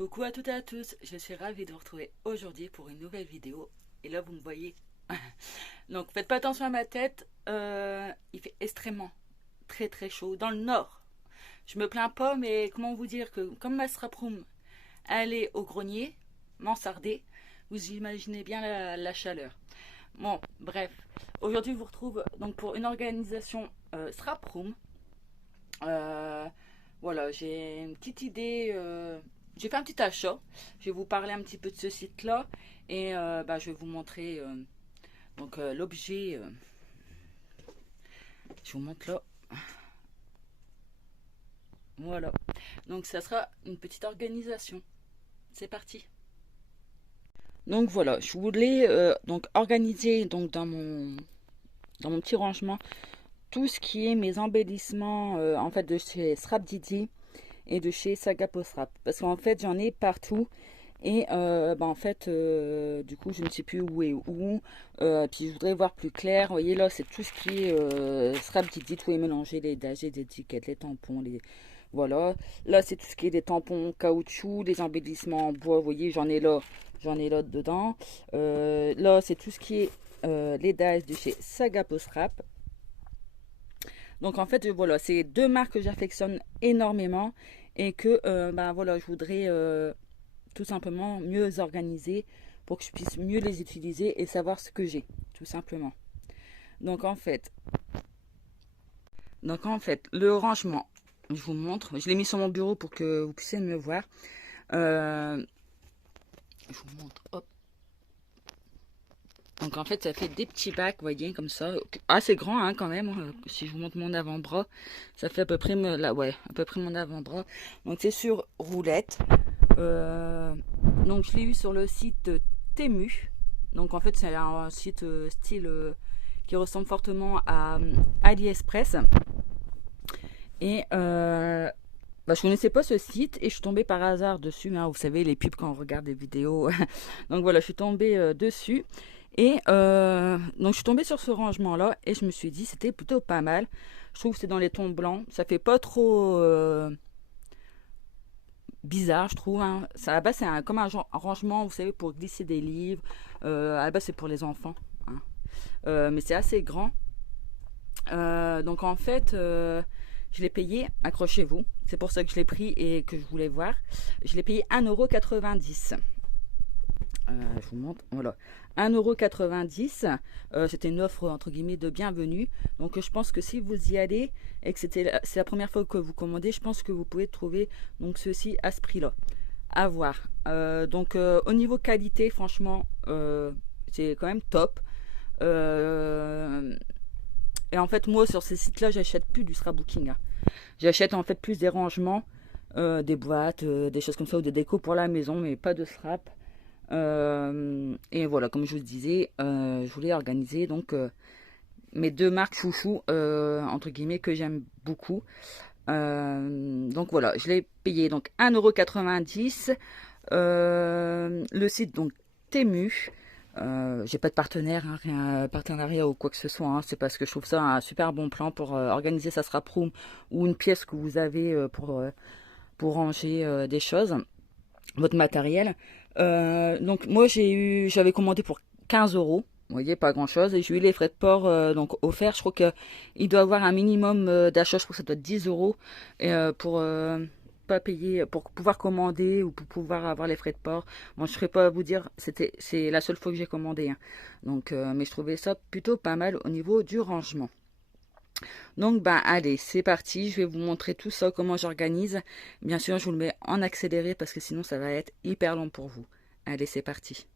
Coucou à toutes et à tous, je suis ravie de vous retrouver aujourd'hui pour une nouvelle vidéo. Et là vous me voyez. Donc faites pas attention à ma tête, il fait extrêmement très chaud dans le nord. Je me plains pas, mais comment vous dire que comme ma Sraproum elle est au grenier, mansardée, vous imaginez bien la chaleur. Bon, bref, aujourd'hui je vous retrouve donc pour une organisation Sraproum. Voilà, j'ai une petite idée. J'ai fait un petit achat. Je vais vous parler un petit peu de ce site-là et je vais vous montrer l'objet. Je vous montre là. Voilà. Donc ça sera une petite organisation. C'est parti. Donc voilà, je voulais organiser donc dans mon petit rangement tout ce qui est mes embellissements en fait de chez Srap Didi et de chez Saga Post Rap, parce qu'en fait j'en ai partout et du coup je ne sais plus où est où, puis je voudrais voir plus clair. Vous voyez là, c'est tout ce qui est Srap Didi, tout est mélangé, les dagés, les étiquettes, les tampons, voilà. Là c'est tout ce qui est des tampons caoutchouc, des embellissements en bois, vous voyez j'en ai là dedans. Là c'est tout ce qui est les dages de chez Saga Post Rap. Donc en fait voilà, c'est deux marques que j'affectionne énormément et que je voudrais tout simplement mieux organiser pour que je puisse mieux les utiliser et savoir ce que j'ai, tout simplement. Donc en fait le rangement, je vous montre, je l'ai mis sur mon bureau pour que vous puissiez me voir. Je vous montre, hop. Donc en fait ça fait des petits bacs, vous voyez, comme ça, assez grand hein, quand même. Si je vous montre mon avant-bras, ça fait à peu près mon avant-bras. Donc c'est sur roulette. Donc je l'ai eu sur le site Temu. Donc en fait c'est un site style qui ressemble fortement à AliExpress. Et je connaissais pas ce site et je suis tombée par hasard dessus, hein, vous savez les pubs quand on regarde des vidéos. Donc voilà, je suis tombée dessus. Et donc je suis tombée sur ce rangement là et je me suis dit c'était plutôt pas mal. Je trouve que c'est dans les tons blancs, ça fait pas trop bizarre, je trouve, hein. Ça, à la base c'est comme un rangement, vous savez, pour glisser des livres. À la base c'est pour les enfants, hein. Mais c'est assez grand. Donc en fait je l'ai payé, accrochez-vous, c'est pour ça que je l'ai pris et que je voulais voir. Je l'ai payé 1,90 €. Je vous montre, voilà, 1,90 €. C'était une offre entre guillemets de bienvenue. Donc je pense que si vous y allez et que c'est la première fois que vous commandez, je pense que vous pouvez trouver donc ceci à ce prix là, à voir. Au niveau qualité, franchement c'est quand même top. Et en fait moi sur ces sites là j'achète plus du scrapbooking, hein. J'achète en fait plus des rangements, des boîtes, des choses comme ça, ou des décos pour la maison, mais pas de scrap. Et voilà, comme je vous disais, je voulais organiser donc mes deux marques chouchou entre guillemets que j'aime beaucoup. Donc voilà, je l'ai payé donc 1,90 €. Le site donc Temu. J'ai pas de partenaire, hein, rien, partenariat ou quoi que ce soit, hein. C'est parce que je trouve ça un super bon plan pour organiser sa Sraproum ou une pièce que vous avez pour ranger des choses, votre matériel. Donc moi j'avais commandé pour 15 €, vous voyez, pas grand chose, et j'ai eu les frais de port donc offerts. Je crois que il doit avoir un minimum d'achat, je crois que ça doit être 10 € pour pas payer, pour pouvoir commander ou pour pouvoir avoir les frais de port. Bon, je ne saurais pas vous dire, c'est la seule fois que j'ai commandé, hein. Donc mais je trouvais ça plutôt pas mal au niveau du rangement. Donc allez, c'est parti, je vais vous montrer tout ça, comment j'organise. Bien sûr je vous le mets en accéléré parce que sinon ça va être hyper long pour vous. Allez, c'est parti.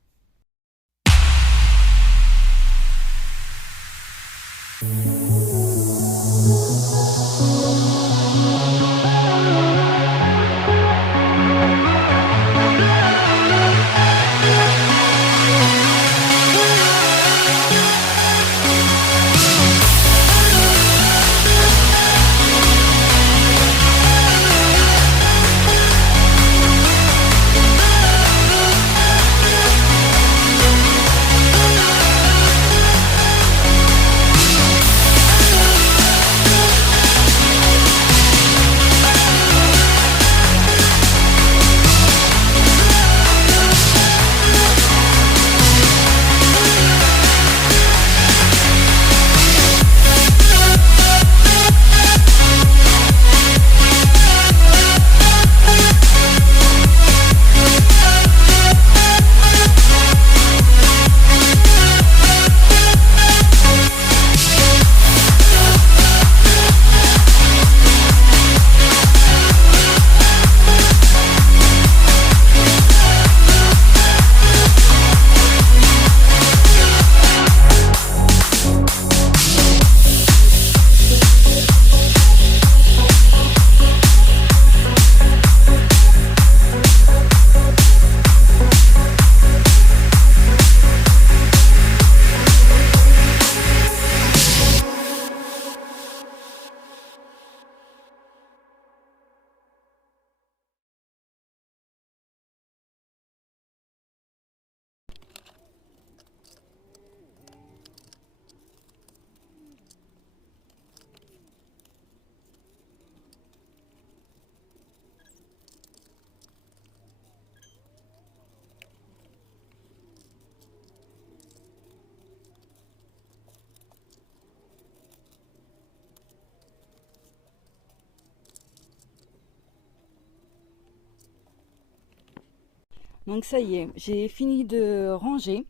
Donc ça y est, j'ai fini de ranger.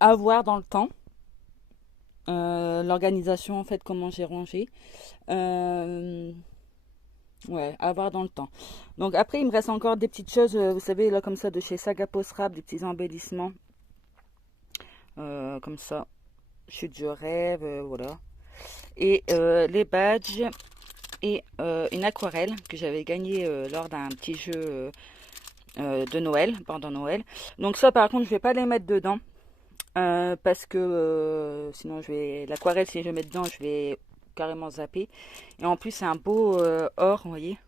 À voir dans le temps. L'organisation, en fait, comment j'ai rangé. Euh, ouais, à voir dans le temps. Donc après, il me reste encore des petites choses, vous savez, là, comme ça, de chez Saga Post Rap, des petits embellissements. Comme ça, chute je rêve, voilà. Et les badges et une aquarelle que j'avais gagnée lors d'un petit jeu de Noël, pendant Noël. Donc ça, par contre, je vais pas les mettre dedans. Parce que sinon je vais l'aquarelle, si je le mets dedans, je vais carrément zapper. Et en plus c'est un beau or, vous voyez.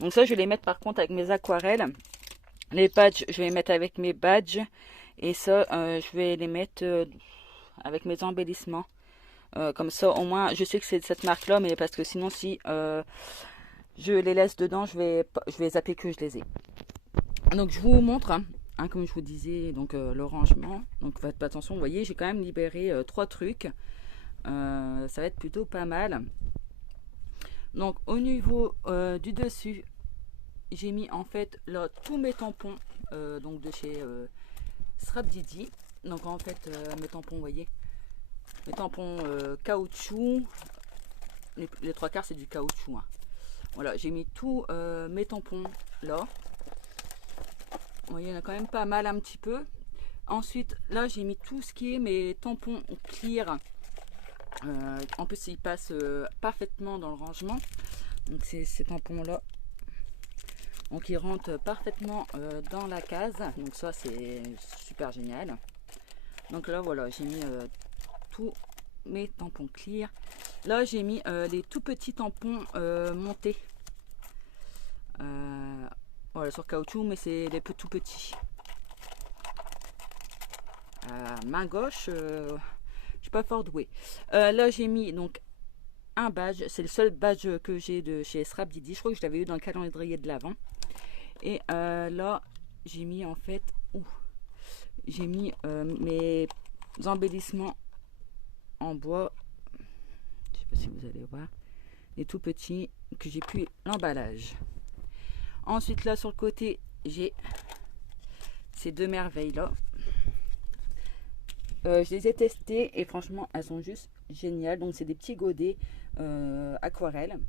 Donc ça je vais les mettre par contre avec mes aquarelles. Les badges je vais les mettre avec mes badges. Et ça je vais les mettre avec mes embellissements. Comme ça au moins je sais que c'est de cette marque là, mais parce que sinon si je les laisse dedans, je vais zapper que je les ai. Donc je vous montre, hein, comme je vous disais, donc le rangement. Donc faites attention, vous voyez, j'ai quand même libéré 3 trucs. Ça va être plutôt pas mal. Donc au niveau du dessus, j'ai mis en fait là tous mes tampons donc de chez Srap Didi. Donc en fait mes tampons, vous voyez, mes tampons caoutchouc. Les 3/4 c'est du caoutchouc. Hein. Voilà, j'ai mis tous mes tampons là. Vous voyez, il y en a quand même pas mal un petit peu. Ensuite, là, j'ai mis tout ce qui est mes tampons clear. En plus, ils passent parfaitement dans le rangement. Donc, c'est ces tampons-là. Donc, ils rentrent parfaitement dans la case. Donc, ça, c'est super génial. Donc, là, voilà, j'ai mis tous mes tampons clear. Là, j'ai mis les tout petits tampons montés. Voilà, sur caoutchouc, mais c'est les tout petits. Main gauche, je suis pas fort douée. Là, j'ai mis donc un badge. C'est le seul badge que j'ai de chez Srap Didi. Je crois que je l'avais eu dans le calendrier de l'avant. Et là, j'ai mis en fait, j'ai mis mes embellissements en bois. Je sais pas si vous allez voir. Les tout petits que j'ai pu l'emballage. Ensuite, là, sur le côté, j'ai ces 2 merveilles-là. Je les ai testées et franchement, elles sont juste géniales. Donc, c'est des petits godets aquarelles.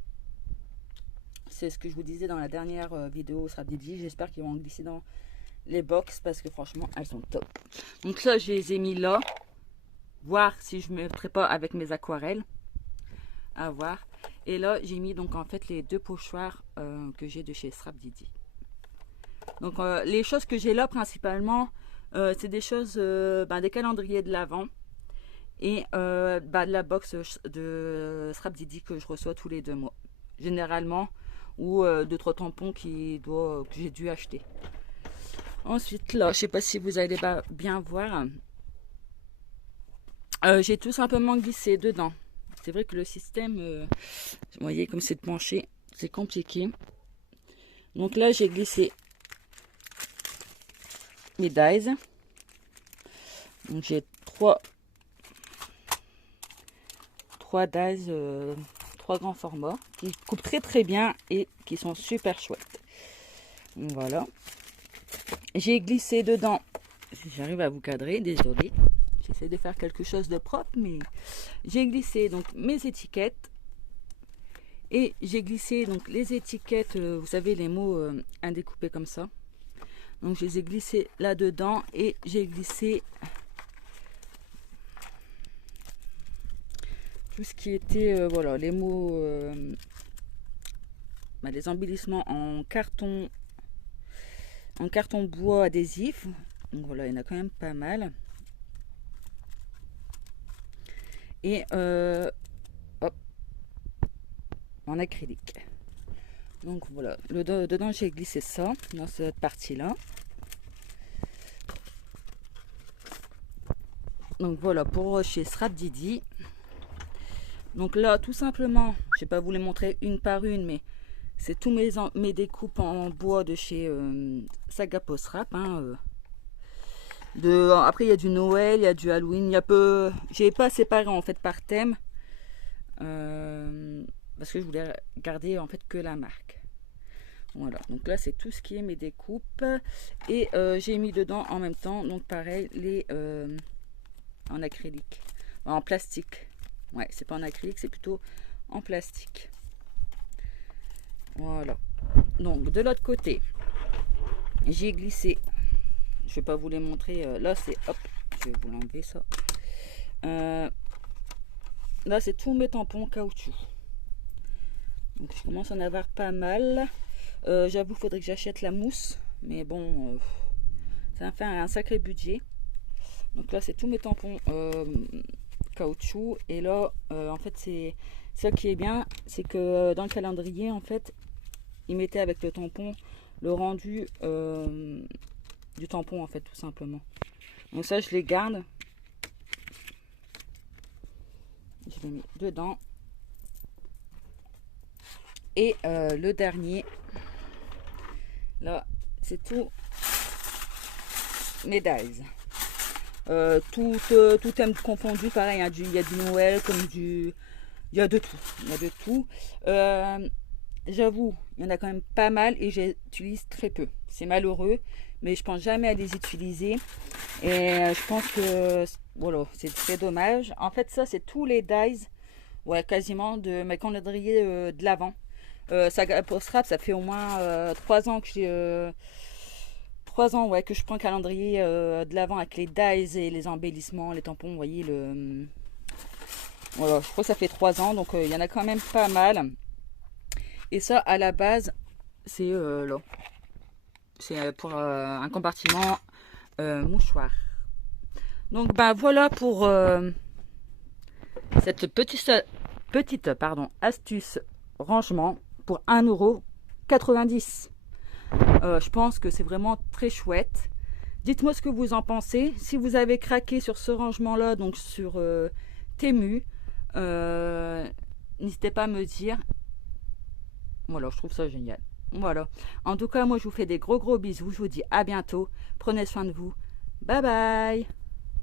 C'est ce que je vous disais dans la dernière vidéo Srap Didi. J'espère qu'ils vont en glisser dans les box parce que franchement, elles sont top. Donc là, je les ai mis là. Voir si je ne me mettrai pas avec mes aquarelles. À voir. Et là, j'ai mis donc en fait les 2 pochoirs que j'ai de chez Srap Didi. Donc les choses que j'ai là principalement, c'est des choses, des calendriers de l'Avent et de la box de Srap Didi que je reçois tous les 2 mois. Généralement, ou 2-3 tampons que j'ai dû acheter. Ensuite là, je sais pas si vous allez bien voir, j'ai tout simplement glissé dedans. C'est vrai que le système, vous voyez comme c'est penché, c'est compliqué. Donc là, j'ai glissé mes dies. Donc j'ai 3 dies, 3 grands formats qui coupent très très bien et qui sont super chouettes. Donc voilà. J'ai glissé dedans, si j'arrive à vous cadrer, désolé. J'essaie de faire quelque chose de propre, mais j'ai glissé donc mes étiquettes et j'ai glissé donc les étiquettes, vous savez les mots indécoupés comme ça. Donc je les ai glissés là-dedans et j'ai glissé tout ce qui était voilà les mots, les embellissements en carton bois adhésif. Donc voilà, il y en a quand même pas mal. Et hop, en acrylique. Donc voilà, dedans j'ai glissé ça dans cette partie là. Donc voilà pour chez Srap Didi. Donc là tout simplement, je vais pas vous les montrer une par une, mais c'est tous mes découpes en bois de chez Saga Post Rap. Après il y a du Noël, il y a du Halloween, il y a peu. J'ai pas séparé en fait par thème. Parce que je voulais garder en fait que la marque. Voilà, donc là c'est tout ce qui est mes découpes. Et j'ai mis dedans en même temps, donc pareil, les en acrylique, en plastique. Ouais, c'est pas en acrylique, c'est plutôt en plastique. Voilà. Donc de l'autre côté, j'ai glissé. Je vais pas vous les montrer. Là c'est, hop, je vais vous l'enlever ça. Là c'est tous mes tampons caoutchouc. Donc je commence à en avoir pas mal. J'avoue, faudrait que j'achète la mousse, mais bon, ça va faire un sacré budget. Donc là c'est tous mes tampons caoutchouc. Et là en fait c'est ça qui est bien, c'est que dans le calendrier en fait ils mettaient avec le tampon le rendu du tampon en fait, tout simplement. Donc ça je les garde, je les mets dedans. Et le dernier, là c'est tout mes dies. Tout thème confondu, pareil, hein, il y a du Noël comme du... Il y a de tout. Il y a de tout. J'avoue, il y en a quand même pas mal et j'utilise très peu. C'est malheureux, mais je pense jamais à les utiliser. Et je pense que voilà, c'est très dommage. En fait, ça, c'est tous les dies, ouais, quasiment, de mes calendriers de l'Avent. Pour Scrap, ça fait au moins 3 ans que j'ai... 3 ans, ouais, que je prends un calendrier de l'Avent avec les dies et les embellissements, les tampons, vous voyez, voilà, je crois que ça fait 3 ans, donc il y en a quand même pas mal. Et ça, à la base, c'est là. C'est pour un compartiment mouchoir. Donc, ben voilà pour cette petite astuce rangement pour 1,90 €. Je pense que c'est vraiment très chouette. Dites-moi ce que vous en pensez. Si vous avez craqué sur ce rangement-là, donc sur Temu, n'hésitez pas à me dire. Voilà, je trouve ça génial. Voilà. En tout cas, moi, je vous fais des gros bisous. Je vous dis à bientôt. Prenez soin de vous. Bye bye.